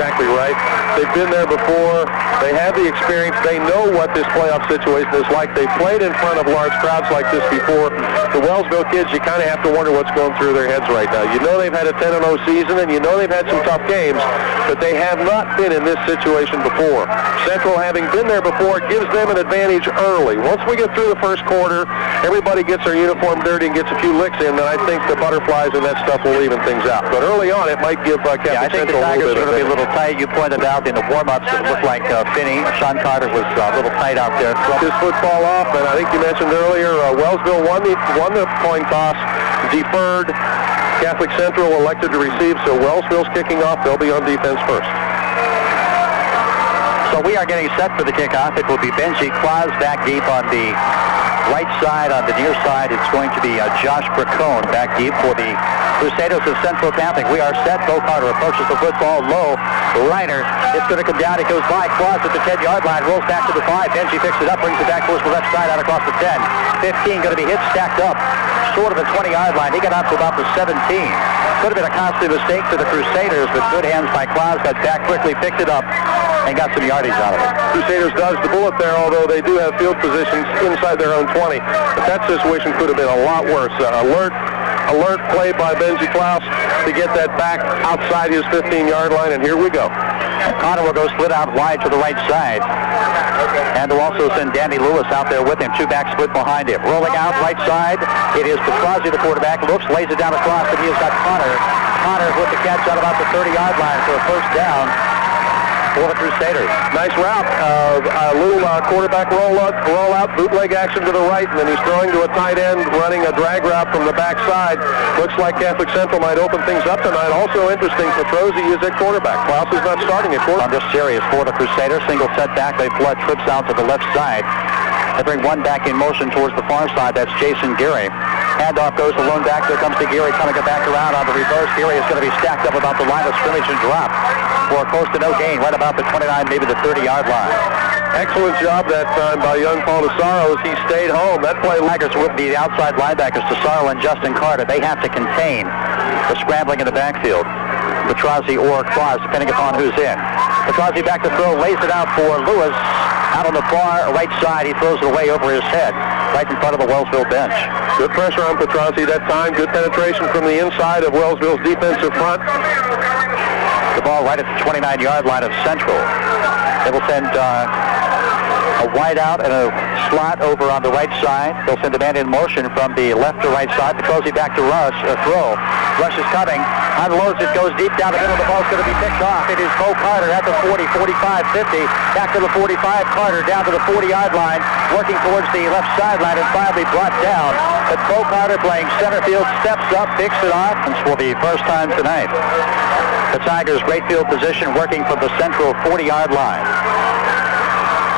exactly right. They've been there before. They have the experience. They know what this playoff situation is like. They played in front of large crowds like this before. The Wellsville kids, you kind of have to wonder what's going through their heads right now. You know they've had a 10-0 season, and you know they've had some tough games, but they have not been in this situation before. Central, having been there before, gives them an advantage early. Once we get through the first quarter, everybody gets their uniform dirty and gets a few licks in, then I think the butterflies and that stuff will even things out. But early on, it might give Catholic Central a little bit of going to be a little tight. You pointed out in the warm-ups it looked like Finney, Sean Carter was a little tight out there. His football off, and I think you mentioned earlier, Wellsville won the coin toss, deferred. Catholic Central elected to receive, so Wellsville's kicking off. They'll be on defense first. So we are getting set for the kickoff. It will be Benji Claus back deep on the right side. On the near side, it's going to be Josh Bracone back deep for the Crusaders of Central Catholic. We are set. Bo Carter approaches the football low. Reiner, it's going to come down. It goes by. Claus at the 10-yard line. Rolls back to the 5. Benji picks it up. Brings it back towards the left side out across the 10. 15 going to be hit stacked up short of the 20-yard line. He got out to about the 17. Could have been a costly mistake for the Crusaders, but good hands by Claus. Got back quickly, picked it up, and got some yardage out of it. Crusaders dodged the bullet there, although they do have field positions inside their own 20. But that situation could have been a lot worse. Alert play by Benji Klaus to get that back outside his 15-yard line, and here we go. Connor will go split out wide to the right side. And they'll also send Danny Lewis out there with him. Two backs split behind him. Rolling out right side. It is Petrozzi, the quarterback. Looks, lays it down across, and he has got Connor. Connor with the catch out about the 30-yard line for a first down for the Crusaders. Nice route. A little quarterback roll out, bootleg action to the right, and then he's throwing to a tight end, running a drag route from the backside. Looks like Catholic Central might open things up tonight. Also interesting, Petrozzi is at quarterback. Klaus is not starting at quarterback. On this series for the Crusaders, single setback. They flood trips out to the left side. They bring one back in motion towards the far side. That's Jason Geary. Handoff goes to lone back. There comes to Geary coming back around on the reverse. Geary is going to be stacked up about the line of scrimmage and drop for close to no gain, right about the 29, maybe the 30-yard line. Excellent job that time by young Paul Tesaro as he stayed home. That play Tigers would be the outside linebackers, Tesaro and Justin Carter. They have to contain the scrambling in the backfield. Petrozzi or Claus, depending upon who's in. Petrozzi back to throw, lays it out for Lewis. Out on the far right side, he throws it away over his head, right in front of the Wellsville bench. Good pressure on Petrozzi that time. Good penetration from the inside of Wellsville's defensive front. The ball right at the 29-yard line of Central. They will send a wide out and a slot over on the right side. They'll send a man in motion from the left to right side. Petrozzi back to Rush, a throw. Rush is coming. Unloads it, goes deep down the middle. The ball's going to be picked off. It is Bo Carter at the 40, 45, 50. Back to the 45. Carter down to the 40-yard line, working towards the left sideline and finally brought down. But Bo Carter playing center field, steps up, picks it off, and for the first time tonight. The Tigers, great field position, working from the central 40-yard line.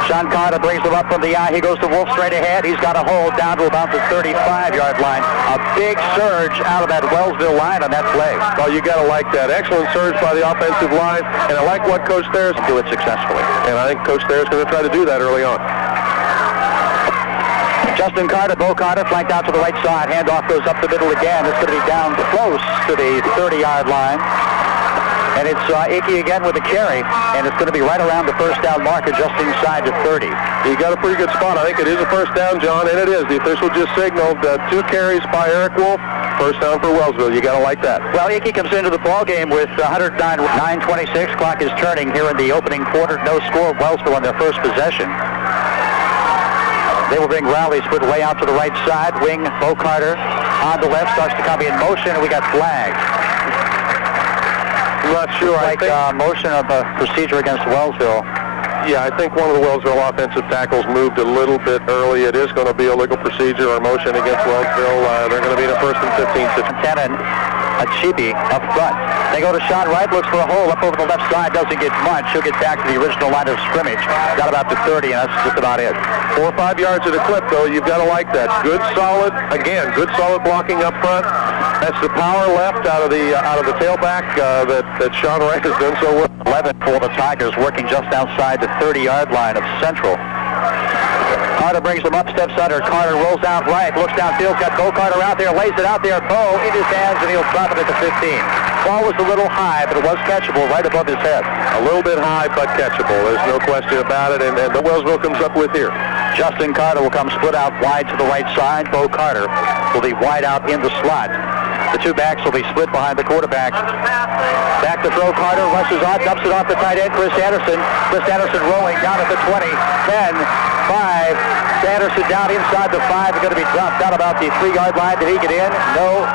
Sean Carter brings them up from the eye. He goes to Wolf straight ahead. He's got a hold down to about the 35-yard line. A big surge out of that Wellsville line on that play. Well, you got to like that. Excellent surge by the offensive line, and I like what Coach Thayer's do it successfully. And I think Coach Thayer's going to try to do that early on. Justin Carter, Bo Carter, flanked out to the right side. Handoff goes up the middle again. It's going to be down close to the 30-yard line. And it's Icky again with the carry, and it's going to be right around the first down marker, just inside the 30. You got a pretty good spot. I think it is a first down, John, and it is. The official just signaled 2 carries by Eric Wolf. First down for Wellsville. You got to like that. Well, Icky comes into the ball game with 9:26. Clock is turning here in the opening quarter. No score. Wellsville on their first possession. They will bring Rowley split way out to the right side. Wing Bo Carter on the left starts to come in motion, and we got flagged. I'm not sure. I think motion of a procedure against Wellsville. Yeah, I think one of the Wellsville offensive tackles moved a little bit early. It is going to be a legal procedure or motion against Wellsville. They're going to be in a first and 15. Lieutenant Achibi up front. They go to Sean Wright, looks for a hole up over the left side, doesn't get much. He'll get back to the original line of scrimmage. Got about to 30, and that's just about it. 4 or 5 yards at a clip, though. You've got to like that. Good solid blocking up front. That's the power left out of the tailback that Sean Wright has done so well. 11 for the Tigers, working just outside the 30-yard line of Central. Carter brings them up, steps under. Carter rolls out right, looks downfield, got Bo Carter out there, lays it out there. Bo in his hands, and he'll drop it at the 15. Ball was a little high, but it was catchable right above his head. A little bit high, but catchable. There's no question about it, and the Wellsville comes up with here. Justin Carter will come split out wide to the right side. Bo Carter will be wide out in the slot. The two backs will be split behind the quarterback. Back to throw. Carter rushes on, dumps it off the tight end, Chris Anderson. Chris Anderson rolling down at the 20, 10, 5. Anderson down inside the 5. Is going to be dropped down about the 3-yard line. Did he get in? No.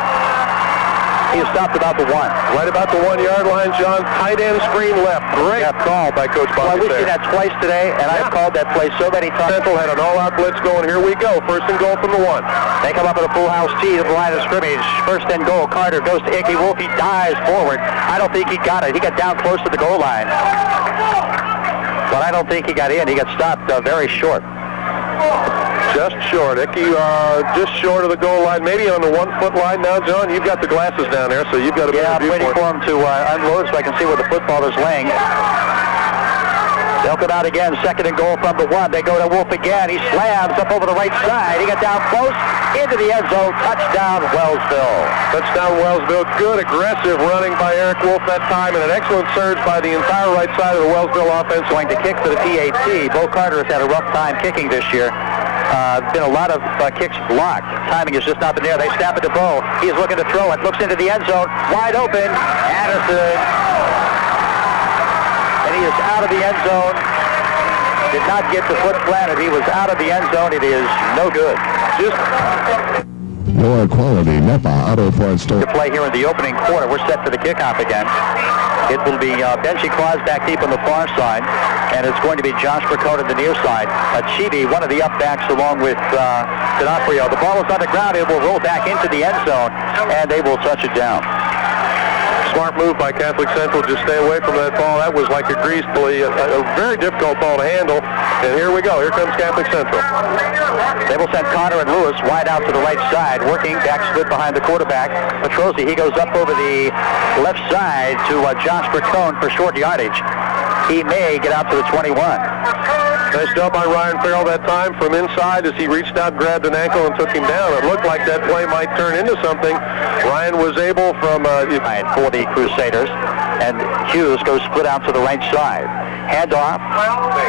He stopped about the 1. Right about the 1-yard line, John. Tight end screen left. Great call by Coach Bobby. Well, we've seen that twice today, and I've called that play so many times. Central had an all-out blitz going. Here we go. First and goal from the 1. They come up at a full house tee to the line of scrimmage. First and goal. Carter goes to Icky Wolf. He dives forward. I don't think he got it. He got down close to the goal line. But I don't think he got in. He got stopped very short. Just short. Icky just short of the goal line. Maybe on the 1-foot line now, John. You've got the glasses down there, so you've got a better I'm waiting for him to unload so I can see where the football is laying. They'll come out again. Second and goal from the 1. They go to Wolf again. He slams up over the right side. He got down close into the end zone. Touchdown, Wellsville. Touchdown, Wellsville. Good aggressive running by Eric Wolf that time, and an excellent surge by the entire right side of the Wellsville offense. Going to kick for the PAT. Bo Carter has had a rough time kicking this year. Been a lot of kicks blocked. Timing has just not been there. They snap it to Bo. He's looking to throw it. Looks into the end zone. Wide open. Anderson. And he is out of the end zone. Did not get the foot planted. He was out of the end zone. It is no good. Your quality Napa Auto Parts store. To play here in the opening quarter. We're set for the kickoff again. It will be Benji Claus back deep on the far side, and it's going to be Josh Bracone on the near side. Chibi, one of the up backs, along with D'Onofrio. The ball is on the ground. It will roll back into the end zone, and they will touch it down. Smart move by Catholic Central. Just stay away from that ball. That was like a greased plea, a very difficult ball to handle. And here we go. Here comes Catholic Central. They will send Connor and Lewis wide out to the right side, working back split behind the quarterback. Petrosi, he goes up over the left side to Josh Bracone for short yardage. He may get out to the 21. Nice job by Ryan Farrell that time from inside as he reached out, grabbed an ankle, and took him down. It looked like that play might turn into something. Ryan was able from... for the Crusaders, and Hughes goes split out to the right side. Handoff.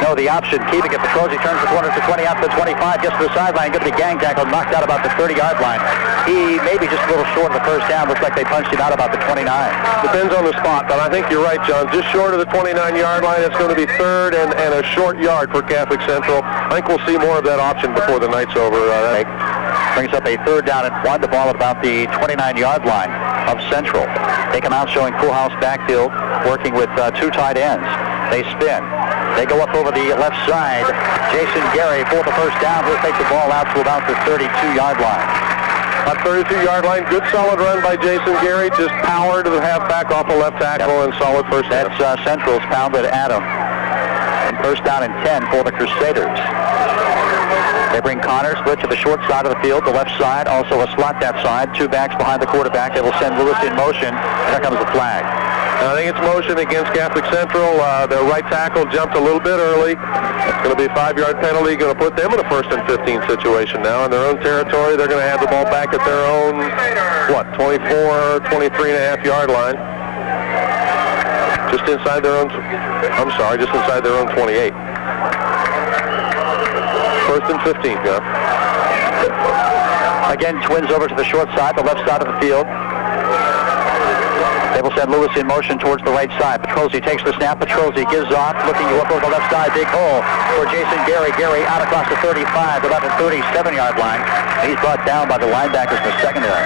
No, the option, keeping it. Petrosi turns the corner to 20, out to the 25, gets to the sideline, going to be gang tackled, knocked out about the 30-yard line. He may be just a little short of the first down. Looks like they punched him out about the 29. Depends on the spot, but I think you're right, John. Just short of the 29-yard line. It's going to be third and a short yard for Catholic Central. I think we'll see more of that option before the night's over. Brings up a third down and 1. The ball at about the 29-yard line of Central. They come out showing full house backfield, working with two tight ends. They spin. They go up over the left side. Jason Gary for the first down. He'll take the ball out to about the 32-yard line. About 32-yard line. Good solid run by Jason Gary. Just power to the halfback off the left tackle and solid first down. That's Central's pounded Adam. And first down and 10 for the Crusaders. They bring Connor split to the short side of the field, the left side, also a slot that side. Two backs behind the quarterback. They will send Lewis in motion. Here comes the flag. I think it's motion against Catholic Central. Their right tackle jumped a little bit early. It's going to be a 5-yard penalty. Going to put them in a 1st and 15 situation now in their own territory. They're going to have the ball back at their own, 24, 23.5-yard line. Just inside their own, just inside their own 28. 1st and 15, John. Again, twins over to the short side, the left side of the field. They will send Lewis in motion towards the right side. Petrosi takes the snap. Petrosi gives off, looking up over the left side. Big hole for Jason Gary. Gary out across the 35, about the 37-yard line. He's brought down by the linebackers in the secondary.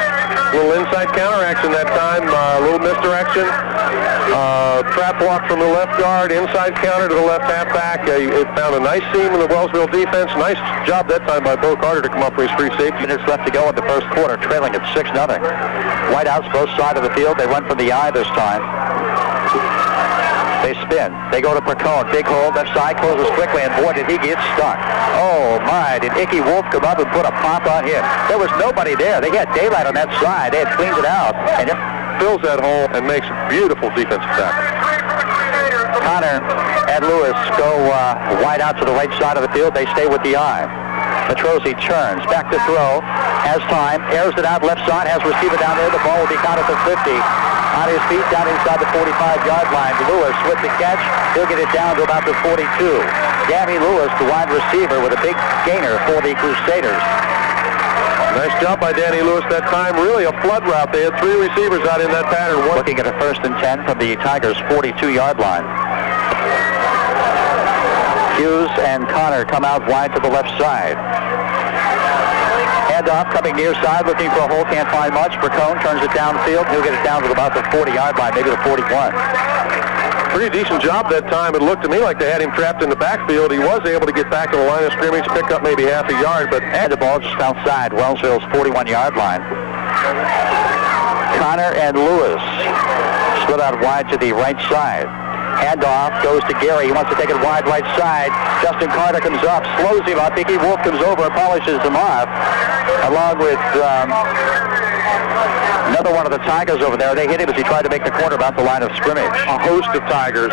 A little inside counter action that time. A little misdirection. Trap block from the left guard. Inside counter to the left halfback. It found a nice seam in the Wellsville defense. Nice job that time by Bo Carter to come up for his free safety. Minutes left to go in the first quarter, trailing at 6-0. Whiteouts both sides of the field. They run from the eye this time. They spin. They go to Bracone. Big hole, left side, closes quickly, and boy, did he get stuck. Oh, my, did Icky Wolf come up and put a pop on him? There was nobody there. They had daylight on that side. They had cleaned it out. And it fills that hole and makes a beautiful defensive tackle. Connor and Lewis go wide out to the right side of the field. They stay with the eye. Petrosi turns, back to throw, has time, airs it out left side, has receiver down there. The ball will be caught at the 50. On his feet, down inside the 45-yard line. Lewis with the catch. He'll get it down to about the 42. Gabby Lewis, the wide receiver, with a big gainer for the Crusaders. Nice job by Danny Lewis that time. Really a flood route. They had 3 receivers out in that pattern. Looking at a 1st and 10 from the Tigers' 42-yard line. Hughes and Connor come out wide to the left side. Handoff coming near side, looking for a hole, can't find much. Bracone turns it downfield. He'll get it down to about the 40-yard line, maybe the 41. Pretty decent job that time. It looked to me like they had him trapped in the backfield. He was able to get back to the line of scrimmage, pick up maybe half a yard, but and the ball just outside Wellsville's 41-yard line. Connor and Lewis split out wide to the right side. Handoff goes to Gary. He wants to take it wide right side. Justin Carter comes up, slows him up. Mickey Wolf comes over and polishes him off, along with another one of the Tigers over there. They hit him as he tried to make the corner about the line of scrimmage. A host of Tigers.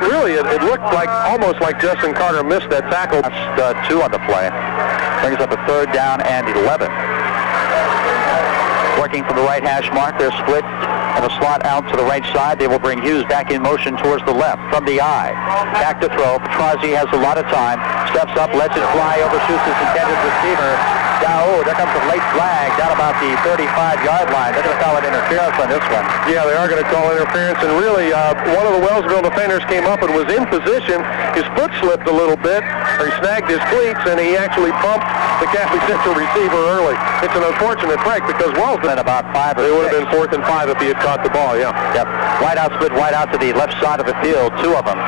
Really, it looked like almost like Justin Carter missed that tackle. That's 2 on the play. Brings up a 3rd down and 11. Working from the right hash mark, they're split and a slot out to the right side. They will bring Hughes back in motion towards the left from the eye. Back to throw. Petrozzi has a lot of time. Steps up, lets it fly, overshoots his intended receiver. There comes a late flag down about the 35-yard line. They're going to call it interference on this one. Yeah, they are going to call interference. And really, one of the Wellsville defenders came up and was in position. His foot slipped a little bit, or he snagged his cleats, and he actually bumped the Catholic Central receiver early. It's an unfortunate break because Wellsville at about 5 or 6. It would have been 4th and 5 if he had caught the ball, yeah. Yep. Wide out, split wide out to the left side of the field, 2 of them,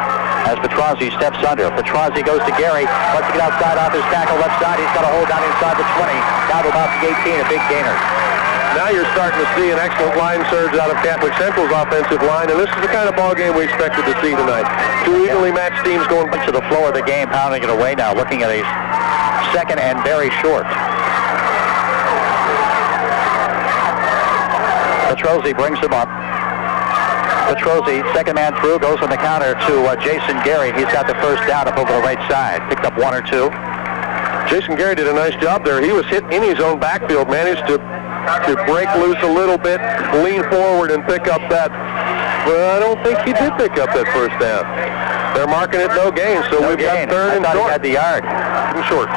as Petrozzi steps under. Petrozzi goes to Gary, wants to get outside off his tackle left side. He's got a hold down inside the 20, down to about the 18, a big gainer. Now you're starting to see an excellent line surge out of Catholic Central's offensive line, and this is the kind of ball game we expected to see tonight. 2 evenly matched teams going to the floor of the game, pounding it away now, looking at a 2nd and very short. Petrozzi brings him up. Petrozzi, 2nd man through, goes on the counter to Jason Gary. He's got the 1st down up over the right side. Picked up 1 or 2. Jason Gary did a nice job there. He was hit in his own backfield, managed to break loose a little bit, lean forward and pick up that. But I don't think he did pick up that 1st down. They're marking it no gain, so we've got 3rd and short. He had the yard. Short.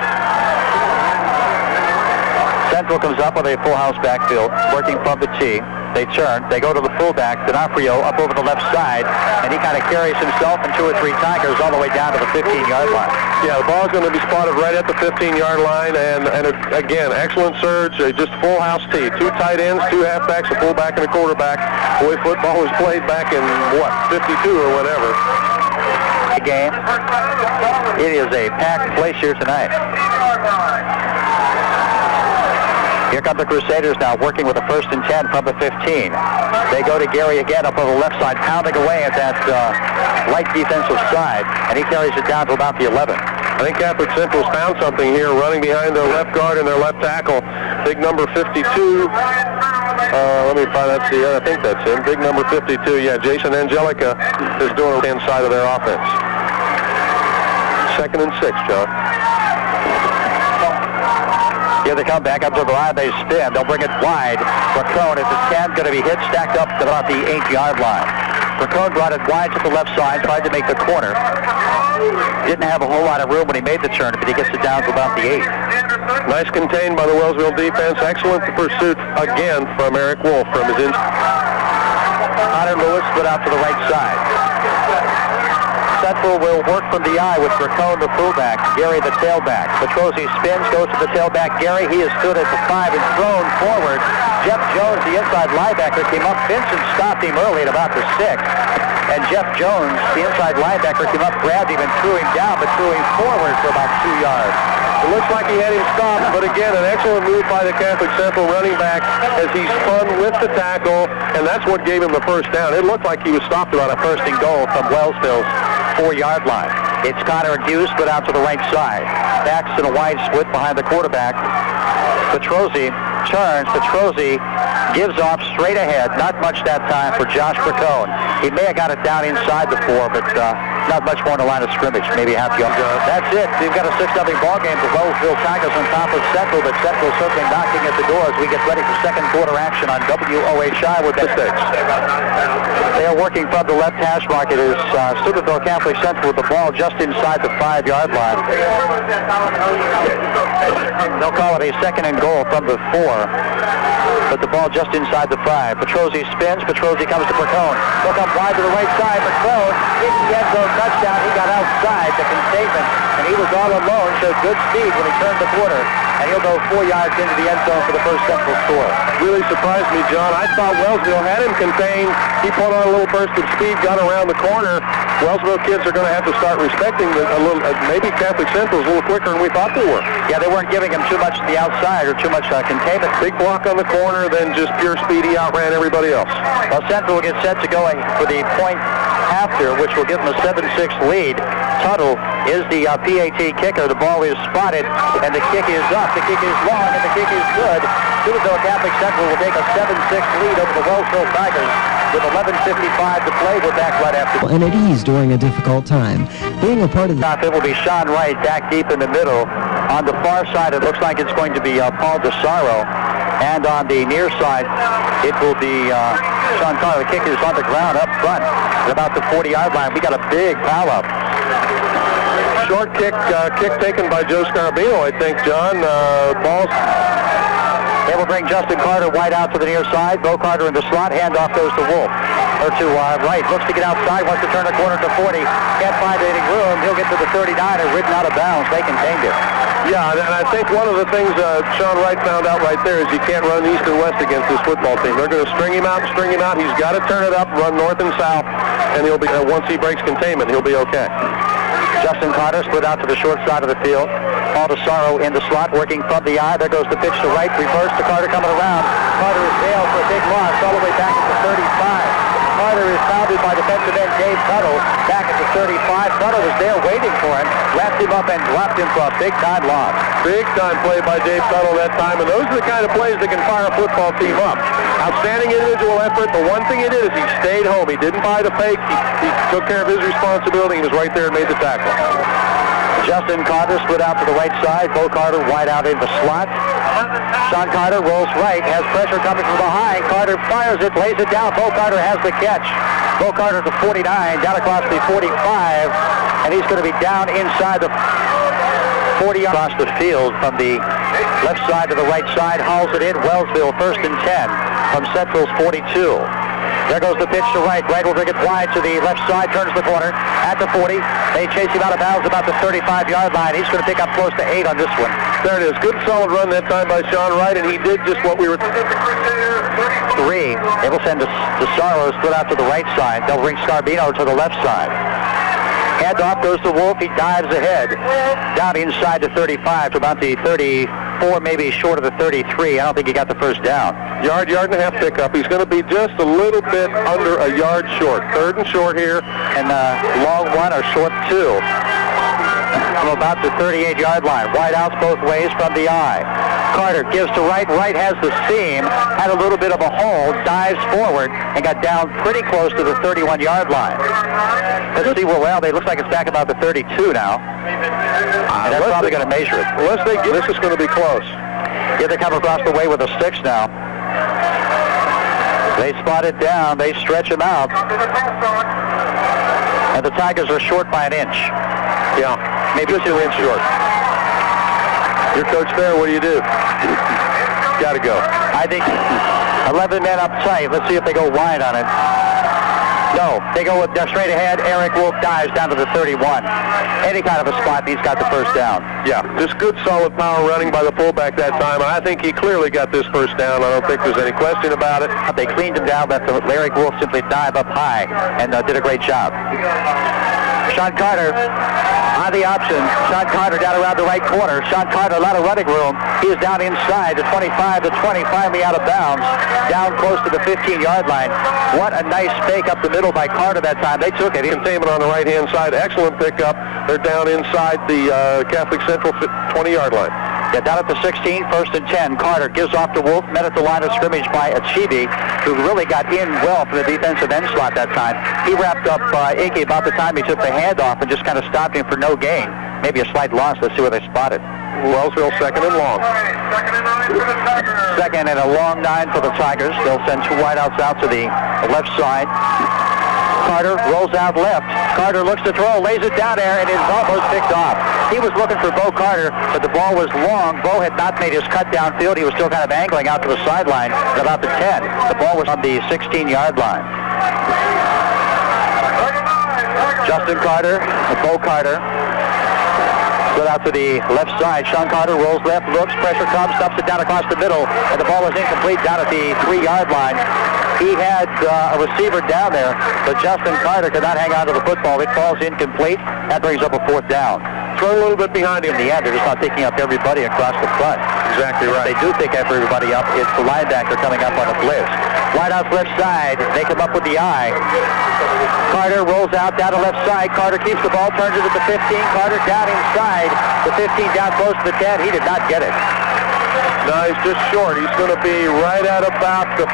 Central comes up with a full house backfield, working from the tee. They turn, they go to the fullback, D'Onofrio, up over the left side, and he kind of carries himself and 2 or 3 Tigers all the way down to the 15-yard line. Yeah, the ball's going to be spotted right at the 15-yard line, and again, excellent surge, just full house tee. 2 tight ends, 2 halfbacks, a fullback, and a quarterback. The way football was played back in, 52 or whatever. The game. It is a packed place here tonight. Here come the Crusaders now, working with a 1st and 10 from the 15. They go to Gary again up on the left side, pounding away at that light defensive side, and he carries it down to about the 11. I think Catholic Central's found something here, running behind their left guard and their left tackle. Big number 52. Let me find that. I think that's him. Big number 52. Yeah, Jason Angelica is doing the inside of their offense. 2nd and 6, John. Here they come back up to the line. They spin. They'll bring it wide. Bracone, as it can, going to be hit, stacked up to about the 8-yard line. Bracone brought it wide to the left side, tried to make the corner. Didn't have a whole lot of room when he made the turn, but he gets it down to about the 8. Nice contained by the Wellsville defense. Excellent pursuit again from Eric Wolf from his inside. Connor Lewis split out to the right side. Central will work from the eye with Bracone, the fullback, Gary, the tailback. Petrozzi spins, goes to the tailback. Gary, he is stood at the 5 and thrown forward. Jeff Jones, the inside linebacker, came up. Vincent stopped him early at about the 6. And Jeff Jones, the inside linebacker, came up, grabbed him, and threw him down, but threw him forward for about 2 yards. It looks like he had him stopped, but again, an excellent move by the Catholic Central running back as he spun with the tackle, and that's what gave him the 1st down. It looked like he was stopped about a 1st and goal from Wellsville's 4-yard line. It's Connor and Hughes split out to the right side. Backs in a wide split behind the quarterback. Petrozzi turns. Petrozzi gives off straight ahead. Not much that time for Josh Pregame. He may have got it down inside the 4, but not much more in the line of scrimmage. Maybe half yard. That's it. You've got a 6-0 ball game for Wellsville Tigers on top of Central, but Central certainly knocking at the door as we get ready for second quarter action on WOHI with mistakes. They are working from the left hash mark. It is Steubenville Catholic Central with the ball just inside the 5-yard line. They'll call it a second and goal from the 4, but the ball just inside the 5. Petrozzi spins. Petrozzi comes to Pregame. He'll come wide to the right side. Pregame in the end zone touchdown. He got outside the containment, and he was all alone. Showed good speed when he turned the corner, and he'll go 4 yards into the end zone for the first Central score. Really surprised me, John. I thought Wellsville had him contained. He put on a little burst of speed, got around the corner. Wellsville kids are going to have to start respecting a little. Maybe Catholic Central is a little quicker than we thought they were. Yeah, they weren't giving him too much to the outside or too much containment. Big block on the corner, then just pure speed. He outran everybody else. Well, Central will get set to going for the point after, which will give them a 7-6 lead. Tuttle is the PAT kicker. The ball is spotted, and the kick is up. The kick is long, and the kick is good. Steubenville Catholic Central will take a 7-6 lead over the Wellsville Tigers with 11:55 to play. We're back right after. And at ease during a difficult time. Being a part of the... It will be Sean Wright back deep in the middle. On the far side, it looks like it's going to be Paul DeSaro. And on the near side, it will be Sean Carter. The kick is on the ground up front at about the 40-yard line. We got a big pile-up. Short kick taken by Joe Scarbino, I think, John. Balls. They will bring Justin Carter wide out to the near side. Bo Carter in the slot. Handoff goes to Wolf. Or to Wright. Looks to get outside. Wants to turn the corner to 40. Can't find any room. He'll get to the 39 and ridden out of bounds. They contained it. Yeah, and I think one of the things Sean Wright found out right there is you can't run east and west against this football team. They're going to string him out and string him out. He's got to turn it up, run north and south, and he'll be once he breaks containment, he'll be okay. Justin Carter split out to the short side of the field. Paul DeSaro in the slot, working from the eye. There goes the pitch to Wright. Reverse to Carter coming around. Carter is nailed for a big loss all the way back at the 35. Carter is fouled by defensive end Dave Tuttle back at the 35. Tuttle was there waiting for him, wrapped him up and dropped him for a big-time loss. Big-time play by Dave Tuttle that time, and those are the kind of plays that can fire a football team up. Outstanding individual effort. The one thing he did is he stayed home. He didn't buy the fake. He took care of his responsibility. He was right there and made the tackle. Justin Carter split out to the right side. Bo Carter wide out in the slot. Sean Carter rolls right, has pressure coming from behind. Carter fires it, lays it down. Bo Carter has the catch. Bo Carter to 49, down across the 45, and he's going to be down inside the 40 across the field from the left side to the right side. Hauls it in. Wellsville first and 10 from Central's 42. There goes the pitch to Wright. Wright will bring it wide to the left side, turns the corner at the 40. They chase him out of bounds about the 35-yard line. He's going to pick up close to 8 on this one. There it is. Good solid run that time by Sean Wright, and he did just what we were... 3. They will send DeSaro split out to the right side. They'll bring Scarbino to the left side. Handoff goes to Wolf. He dives ahead down inside the 35 to about the 34, maybe short of the 33. I don't think he got the first down. Yard and a half pickup. He's going to be just a little bit under a yard short. Third and short here. And long 1 or short 2 from about the 38-yard line. Wide outs both ways from the eye. Carter gives to Wright. Wright has the seam, had a little bit of a hole, dives forward, and got down pretty close to the 31-yard line. Let's see, well, they look like it's back about the 32 now. And that's probably going to measure it. Unless they get, this is going to be close. Yeah, they come across the way with a 6 now. They spot it down. They stretch him out. And the Tigers are short by an inch. Yeah, maybe 2 inches short. Your coach there, what do you do? Got to go. I think 11 men up tight. Let's see if they go wide on it. No, they go with straight ahead. Eric Wolf dives down to the 31. Any kind of a spot, and he's got the first down. Yeah, just good solid power running by the fullback that time, and I think he clearly got this first down. I don't think there's any question about it. They cleaned him down, let Eric Wolf simply dive up high, and did a great job. Sean Carter on the option. Sean Carter down around the right corner. Sean Carter, a lot of running room. He is down inside the 25 to 20, finally out of bounds, down close to the 15-yard line. What a nice fake up the middle by Carter that time. They took it. Containment on the right-hand side. Excellent pickup. They're down inside the Catholic Central 20-yard line. Yeah, down at the 16, 1st and 10. Carter gives off to Wolf, met at the line of scrimmage by Achibi, who really got in well from the defensive end slot that time. He wrapped up Inky about the time he took the handoff and just kind of stopped him for no gain. Maybe a slight loss. Let's see where they spot it. Wellsville second and long. Second and a long 9 for the Tigers. They'll send 2 wideouts out to the left side. Carter rolls out left. Carter looks to throw, lays it down there, and is almost picked off. He was looking for Bo Carter, but the ball was long. Bo had not made his cut downfield. He was still kind of angling out to the sideline at about the 10. The ball was on the 16-yard line. Justin Carter, Bo Carter, split out to the left side. Sean Carter rolls left, looks, pressure comes, stops it down across the middle, and the ball is incomplete down at the 3-yard line. He had a receiver down there, but Justin Carter could not hang on to the football. It falls incomplete. That brings up a 4th down. Throw a little bit behind him. In the end, they're just not picking up everybody across the front. Exactly right. If they do pick up everybody up, it's the linebacker coming up on a blitz. Wideouts left side. They come up with the eye. Carter rolls out down the left side. Carter keeps the ball, turns it at the 15. Carter down inside. The 15 down close to the 10. He did not get it. No, he's just short. He's going to be right at about the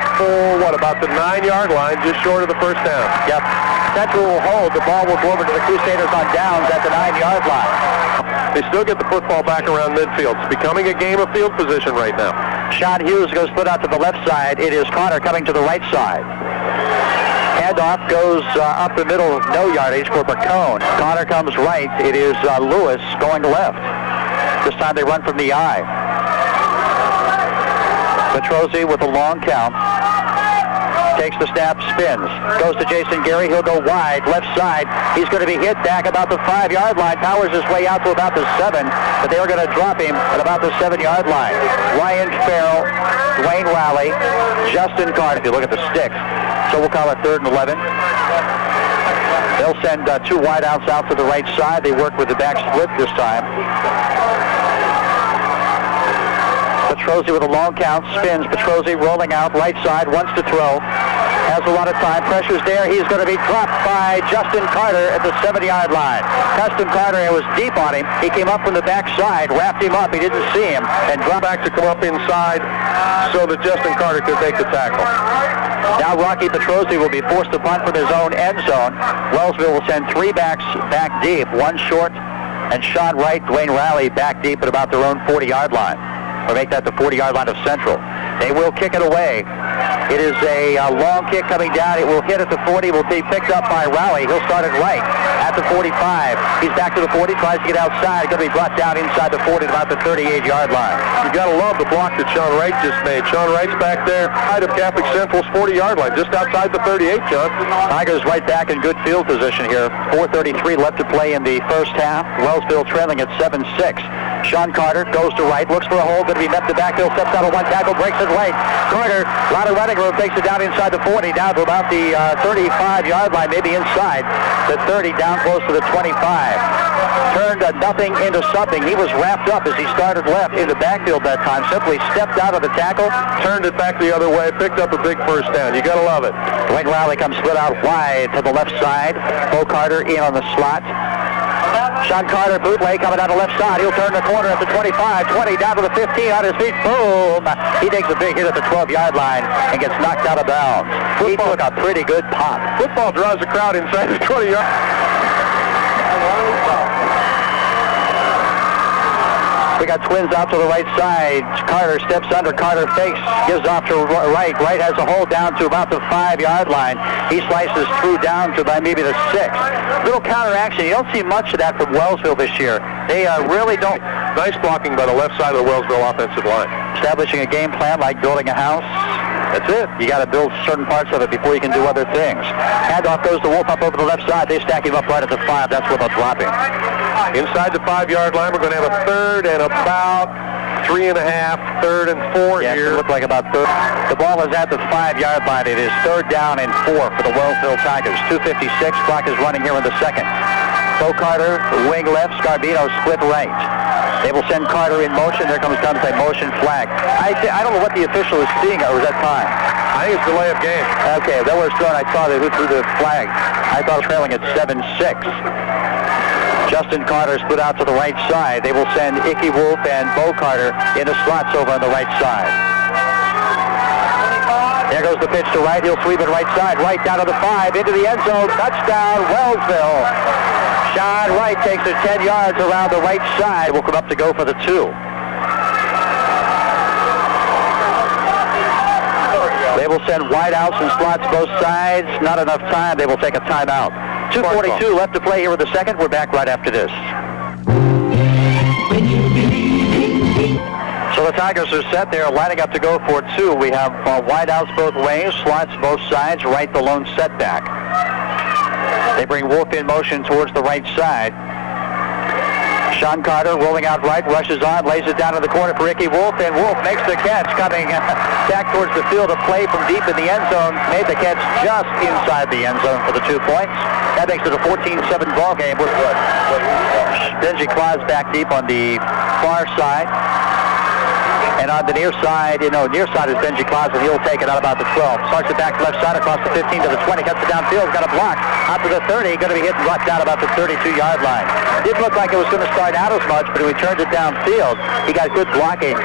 about the 9-yard line, just short of the 1st down. Yep. Central will hold. The ball will go over to the Crusaders on downs at the 9-yard line. They still get the football back around midfield. It's becoming a game of field position right now. Sean Hughes goes split out to the left side. It is Connor coming to the right side. Handoff goes up the middle, no yardage for Bacone. Connor comes right. It is Lewis going left. This time they run from the eye. Petrozzi with a long count. Takes the snap, spins. Goes to Jason Gary. He'll go wide, left side. He's going to be hit back about the 5-yard line. Powers his way out to about the 7, but they are going to drop him at about the 7-yard line. Ryan Farrell, Dwayne Rowley, Justin Carter, if you look at the sticks. So we'll call it 3rd and 11. They'll send 2 wideouts out to the right side. They work with the back split this time. Petrozzi with a long count, spins. Petrozzi rolling out, right side, wants to throw. Has a lot of time, pressure's there. He's going to be dropped by Justin Carter at the 70-yard line. Justin Carter was deep on him. He came up from the back side, wrapped him up. He didn't see him, and dropped back to come up inside so that Justin Carter could make the tackle. Now Rocky Petrozzi will be forced to punt from his own end zone. Wellsville will send 3 backs back deep, 1 short, and Sean Wright, Dwayne Rowley back deep at about their own 40-yard line. Or make that the 40-yard line of Central. They will kick it away. It is a long kick coming down. It will hit at the 40. Will be picked up by Rowley. He'll start it right at the 45. He's back to the 40. Tries to get outside. Going to be brought down inside the 40 to about the 38-yard line. You got to love the block that Sean Wright just made. Sean Wright's back there, side of Catholic Central's 40-yard line, just outside the 38, John. Tigers right back in good field position here. 4:33 left to play in the first half. Wellsville trailing at 7-6. Sean Carter goes to right, looks for a hole, going to be met the backfield, steps out of 1 tackle, breaks it right. Carter, a lot of running room, takes it down inside the 40, down to about the 35-yard line, maybe inside the 30, down close to the 25. Turned nothing into something. He was wrapped up as he started left in the backfield that time, simply stepped out of the tackle, turned it back the other way, picked up a big 1st down. You got to love it. Dwayne Rowley comes split out wide to the left side. Bo Carter in on the slot. Sean Carter, bootleg coming down the left side. He'll turn the corner at the 25, 20, down to the 15, on his feet. Boom! He takes a big hit at the 12-yard line and gets knocked out of bounds. He took a pretty good pop. Football draws a crowd inside the 20-yard. We got twins out to the right side. Carter steps under. Carter fakes, gives off to right. Right has a hole down to about the 5-yard line. He slices through down to about maybe the 6. Little counter action. You don't see much of that from Wellsville this year. They really don't. Nice blocking by the left side of the Wellsville offensive line. Establishing a game plan like building a house. That's it. You got to build certain parts of it before you can do other things. Handoff goes to Wolf up over the left side. They stack him up right at the 5. That's where they'll drop him. Inside the 5-yard line, we're going to have a 3rd and about 3.5, 3rd and 4 here. It looked like about 3rd. The ball is at the 5-yard line. It is 3rd down and 4 for the Wellsville Tigers. 2:56. Clock is running here in the 2nd. Bo Carter, wing left. Scarbino, split right. They will send Carter in motion. There comes a motion flag. I don't know what the official is seeing at that time. I think it's delay of game. Okay, that was thrown. I saw they threw the flag. I thought trailing at 7-6. Justin Carter split out to the right side. They will send Icky Wolf and Bo Carter into slots over on the right side. There goes the pitch to right. He'll sweep it right side. Right down to the 5. Into the end zone. Touchdown, Wellsville. Sean Wright takes it 10 yards around the right side. Will come up to go for the 2. They will send wideouts and slots both sides. Not enough time. They will take a timeout. 2:42 left to play here in the second. We're back right after this. So the Tigers are set. They're lining up to go for 2. We have wideouts both ways, slots both sides, right the lone setback. They bring Wolf in motion towards the right side. Sean Carter rolling out right, rushes on, lays it down in the corner for Ricky Wolf, and Wolf makes the catch, coming back towards the field of play from deep in the end zone. Made the catch just inside the end zone for the 2 points. That makes it a 14-7 ball game. Benji Claus back deep on the far side. And on the near side is Benji Claus, and he'll take it out about the 12. Starts it back left side across the 15 to the 20, cuts it downfield, got a block out to the 30, going to be hit and brought down about the 32-yard line. Didn't look like it was going to start out as much, but when he turned it downfield, he got good blocking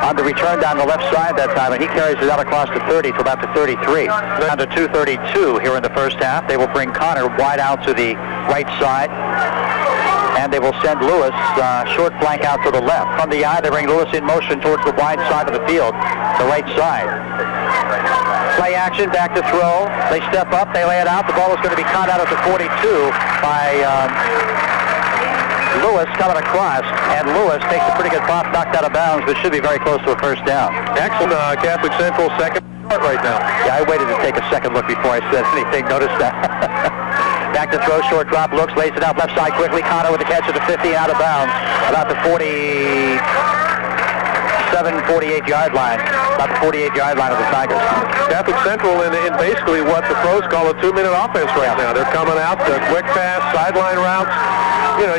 on the return down the left side that time, and he carries it out across the 30 to about the 33. Down to 2:32 here in the first half. They will bring Connor wide out to the right side. And they will send Lewis short flank out to the left. From the eye, they bring Lewis in motion towards the wide side of the field, the right side. Play action, back to throw. They step up, they lay it out. The ball is going to be caught out at the 42 by Lewis coming across. And Lewis takes a pretty good pop, knocked out of bounds, but should be very close to a first down. Excellent Catholic Central second right now. Yeah, I waited to take a second look before I said anything. Notice that. Back to throw, short drop, looks, lays it out left side quickly. Connor with the catch at the 50, out of bounds. About the 48-yard line. About the 48-yard line of the Tigers. Catholic Central in basically what the pros call a 2-minute offense right now. They're coming out, the quick pass, sideline routes. You know,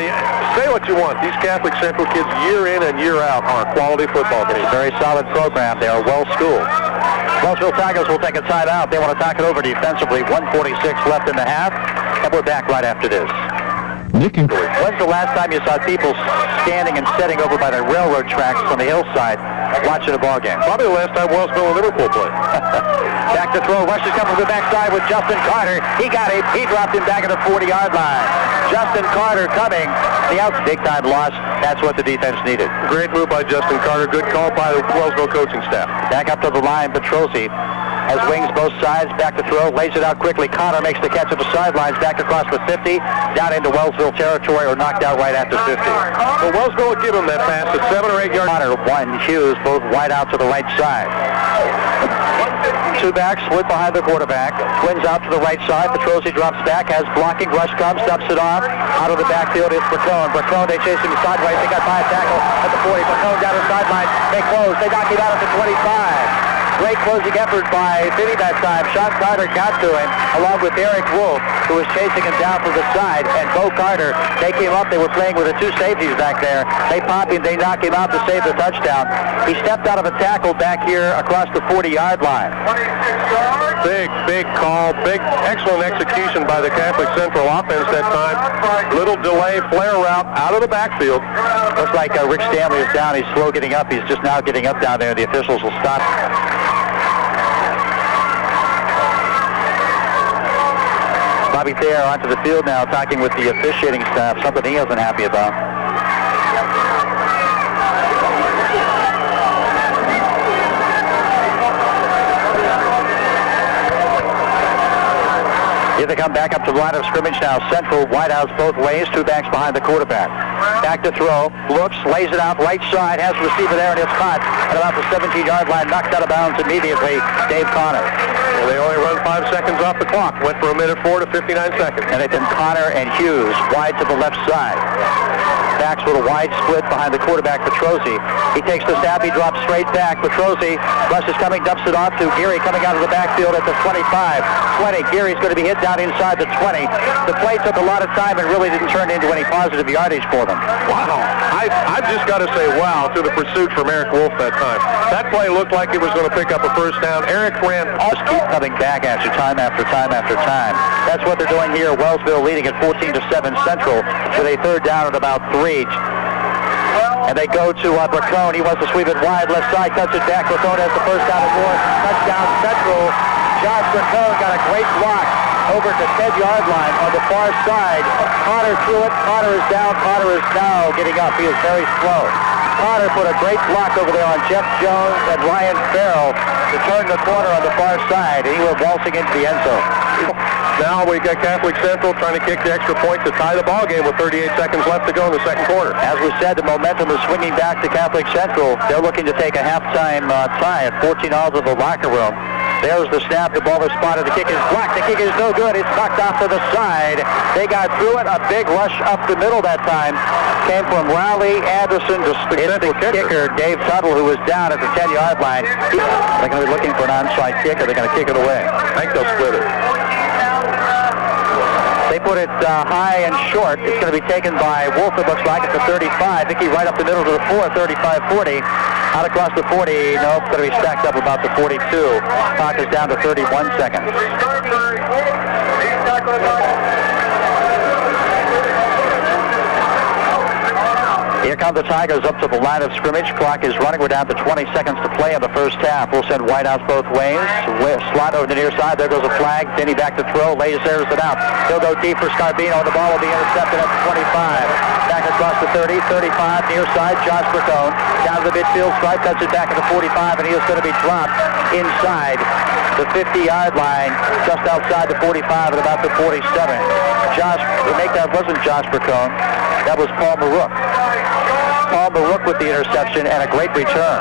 say what you want. These Catholic Central kids year in and year out are quality football teams. Very solid program. They are well schooled. Wellsville Tigers will take a timeout. They want to talk it over defensively. 1:46 left in the half. And we're back right after this. When's the last time you saw people standing and sitting over by the railroad tracks on the hillside watching a ball game? Probably the last time Wellsville and Liverpool played. Back to throw. Rush is coming from the backside with Justin Carter. He got him. He dropped him back at the 40-yard line. Justin Carter coming. The out big time loss. That's what the defense needed. Great move by Justin Carter. Good call by the Wellsville coaching staff. Back up to the line, Petrosi has wings both sides. Back to throw. Lays it out quickly. Connor makes the catch at the sidelines. Back across the 50. Down into Wellsville territory, or knocked out right after 50. So Wellsville will give him that pass at 7 or 8 yards. Connor, one, Hughes, both wide out to the right side. 2 backs, split behind the quarterback. Twins out to the right side. Petrosi drops back, has blocking. Rush comes, dumps it off. Out of the backfield is Bracone. Bracone, they chase him sideways. They got by a tackle at the 40. Bracone down the sideline. They close. They knock him out at the 25. Great closing effort by Vinny that time. Sean Carter got to him, along with Eric Wolf, who was chasing him down from the side. And Bo Carter, they came up. They were playing with the 2 safeties back there. They pop him. They knock him out to save the touchdown. He stepped out of a tackle back here across the 40-yard line. Big call. Big, excellent execution by the Catholic Central offense that time. Little delay, flare route out of the backfield. Looks like Rick Stanley is down. He's slow getting up. He's just now getting up down there. The officials will stop. Bobby Thayer onto the field now, talking with the officiating staff, something he isn't happy about. Here they come back up to the line of scrimmage now. Central wideouts both ways, 2 backs behind the quarterback. Back to throw, looks, lays it out right side, has the receiver there, and it's caught at about the 17-yard line, knocked out of bounds immediately. Dave Connor. Well, they only run 5 seconds off the clock. Went from 1:04 to 59 seconds. And it's been Connor and Hughes wide to the left side. Backs with a wide split behind the quarterback, Petrosi. He takes the snap, he drops straight back. Petrosi, rush is coming, dumps it off to Geary, coming out of the backfield at the 25. 20, Geary's going to be hit down inside the 20. The play took a lot of time and really didn't turn into any positive yardage for them. Wow. I've just got to say wow to the pursuit from Eric Wolf that time. That play looked like it was going to pick up a first down. Eric ran. Just keep coming back at catch it time after time after time. That's what they're doing here. Wellsville leading at 14-7 Central with a third down at about 3. And they go to Bracone. He wants to sweep it wide, left side, cuts it back. Bracone has the first down and more. Touchdown Central. Josh Bracone got a great block over at the 10-yard line on the far side. Potter threw it. Potter is down. Potter is now getting up. He is very slow. Potter put a great block over there on Jeff Jones and Ryan Farrell to turn the corner on the far side, and he went waltzing into the end zone. Now we got Catholic Central trying to kick the extra point to tie the ball game with 38 seconds left to go in the second quarter. As we said, the momentum is swinging back to Catholic Central. They're looking to take a halftime tie at 14 out of the locker room. There's the snap. The ball is spotted. The kick is blocked. The kick is no good. It's knocked off to the side. They got through it. A big rush up the middle that time came from Raleigh Anderson to the kicker, Dave Tuttle, who was down at the 10-yard line. They're going to be looking for an onside kick, or they're going to kick it away. I think they'll split it. They put it high and short. It's going to be taken by Wolf, it looks like, at the 35. Vicky right up the middle to the 4, 35-40. Out across the 40, nope, it's going to be stacked up about the 42. Clock is down to 31 seconds. Here come the Tigers up to the line of scrimmage. Clock is running. We're down to 20 seconds to play in the first half. We'll send wideouts both ways. Slot over the near side. There goes a flag. Denny back to throw. Lays airs it out. He'll go deep for Scarbino. The ball will be intercepted at the 25. Back across the 30, 35, near side. Josh Bracone down to the midfield stripe. Cuts it back at the 45, and he is going to be dropped inside the 50-yard line, just outside the 45 at about the 47. That wasn't Josh Bracone. That was Paul Marook. Paul Marook with the interception and a great return.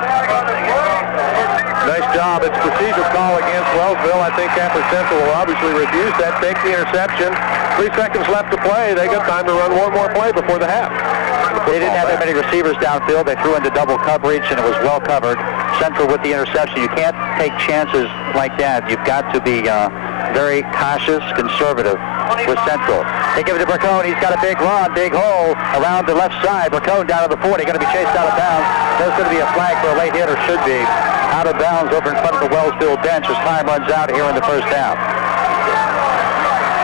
Nice job. It's a procedure call against Wellsville. I think Catholic Central will obviously refuse that, take the interception. 3 seconds left to play. They got time to run one more play before the half. They didn't have that many receivers downfield. They threw into double coverage, and it was well covered. Central with the interception. You can't take chances like that. You've got to be very cautious, conservative with Central. They give it to Bracone. He's got a big run, big hole around the left side. Bracone down to the 40, going to be chased out of bounds. There's going to be a flag for a late hit, or should be, out of bounds over in front of the Wellsville bench as time runs out here in the first half.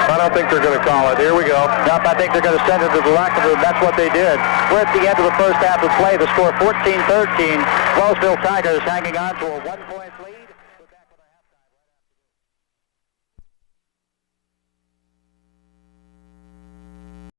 I don't think they're going to call it. Here we go. Nope, I think they're going to send it to the locker room. That's what they did. We're at the end of the first half of play. The score 14-13. Wellsville Tigers hanging on to a 1-point lead.